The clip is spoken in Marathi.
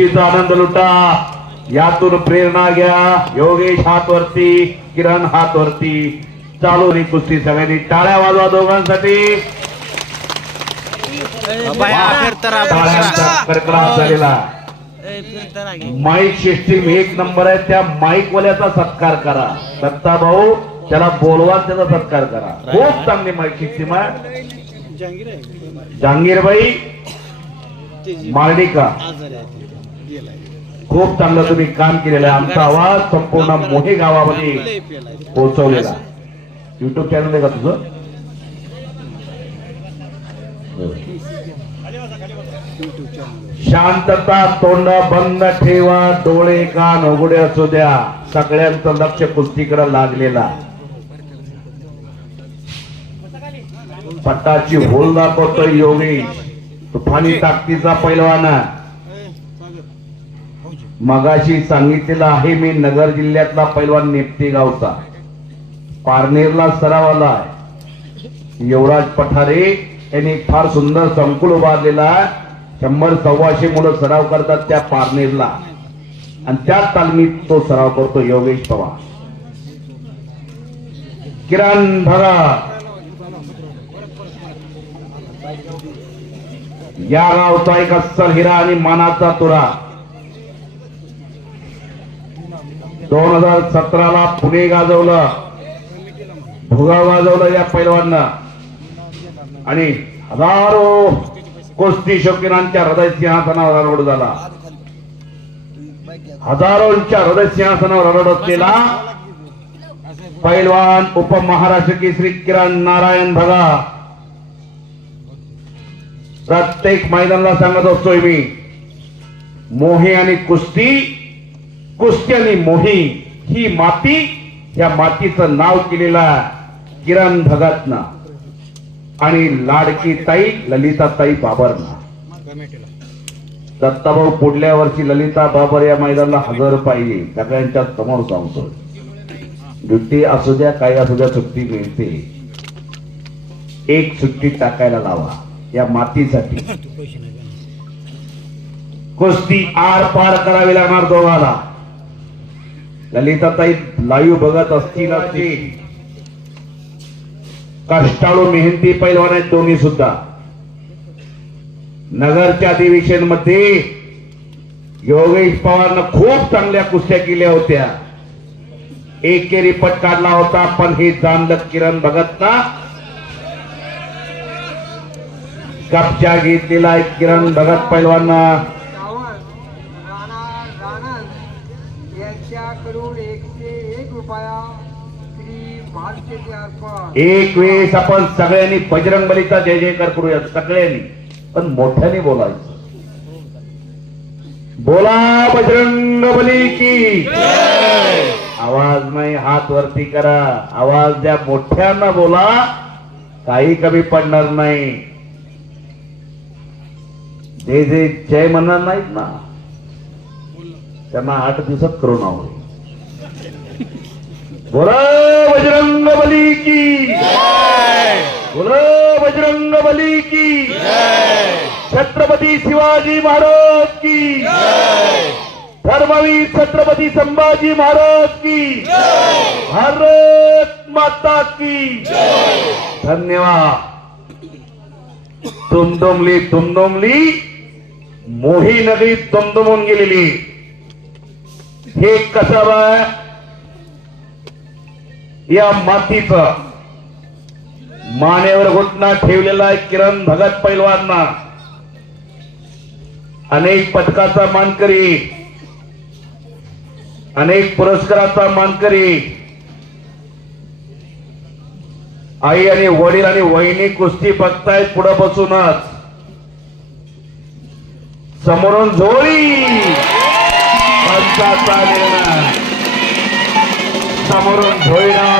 कुस्तीचा आनंद लुटा. यातून प्रेरणा घ्या. योगेश हात वरती किरण हात वरती चालू रे कुस्ती सगळ्यांनी टाळ्या वाजवा दोघांसाठी. झालेला. माईक सिस्टीम एक नंबर आहे. त्या माईक वाल्याचा सत्कार करा. दत्ता भाऊ त्याला बोलवा त्याचा सत्कार करा. खूप चांगली माईक सिस्टीम आहे. जहांगीरबाई मार्डिका. खूप चांगलं तुम्ही काम केलेलं आहे. आमचा आवाज संपूर्ण मोहे गावामध्ये पोहोचवलेला युट्यूब चॅनल आहे का तुझं? शांतता तोंड बंद ठेवा डोळे कान उघडे असू द्या. सगळ्यांचं लक्ष कुस्तीकडे लागलेला पट्टाची होल दाखवतोय योगेश. तुफानी ताकदीचा पैलवान मगाशी सांगितलेलं आहे मी नगर जिल्ह्यातला पैलवान नेपते गावचा पारनेरला सराव आला आहे. युवराज पठारे यांनी एक फार सुंदर संकुल उभारलेला शंभर सव्वाशे मुलं सराव करतात त्या पारनेरला. आणि त्या तालमीत तो सराव करतो योगेश पवार. किरण भरा या गावचा एक अस्सल हिरा आणि मानाचा तुरा. दोन हजार सतराला पुणे गाजवलं. भुगा गाजवलं या पैलवांना आणि हजारो कुस्ती शौकीनांच्या हृदय सिंहासनावर आरूढ झाला. हजारोंच्या हृदय सिंहासनावर आरूढ असलेला पैलवान उपमहाराष्ट्र श्री किरण नारायण भगा. प्रत्येक मैदानाला सांगत असतोय मी मोहे आणि कुस्ती कुस्ती आणि मोही ही माती या मातीचं नाव केलेला किरण भगतनं आणि लाडकी ताई ललिता ताई बाबरना. दत्ताभाऊ पुढल्या वर्षी ललिता बाबर या मैदानाला हजर पाहिजे सगळ्यांच्या समोर सांगतो ड्युटी असू द्या काय असू द्या सुट्टी मिळते. एक सुट्टी टाकायला लावा या मातीसाठी. कुस्ती आर पार करावी लागणार दोघाला. ललिताताई लाईव्ह बघत असतील कष्टाळू मेहनती पैलवान आहेत दोन्ही सुद्धा. नगरच्या अधिवेशनमध्ये योगेश पवारनं खूप चांगल्या कुस्त्या केल्या होत्या. एकेरी पट काढला होता पण हे जाणलं किरण भगत ना कपच्या घेतलेला किरण भगत पैलवान यांच्याकडून एकशे एक रुपया एक वेळेस आपण सगळ्यांनी बजरंग बलीचा जय जयकार करूया सगळ्यांनी. पण मोठ्याने बोलायचं. बोला बजरंग बली की. आवाज नाही हात वरती करा. आवाज द्या मोठ्यांना बोला. काही कमी पडणार नाही. जे जे जय म्हणणार नाहीत ना. त्यांना आठ दिवसात करोना होईल. बोला बजरंग बली की. बोला बजरंग बली की. छत्रपती शिवाजी महाराज की. धर्मवीर छत्रपती संभाजी महाराज की. भारत माता की. धन्यवाद. दुमदुमली तुमदुमली मोही नदी दुमदुमून गेलेली. हे कसं आहे? या मातीचं मानेवर घुटना ठेवलेला आहे किरण भगत पैलवांना अनेक पदकाचा मानकरी अनेक पुरस्काराचा मानकरी आई आणि वडील आणि वहिनी कुस्ती बघतायत पुढे बसूनच. समोरून झोळी! পঞ্চাশ পারবে না। ভৈরব।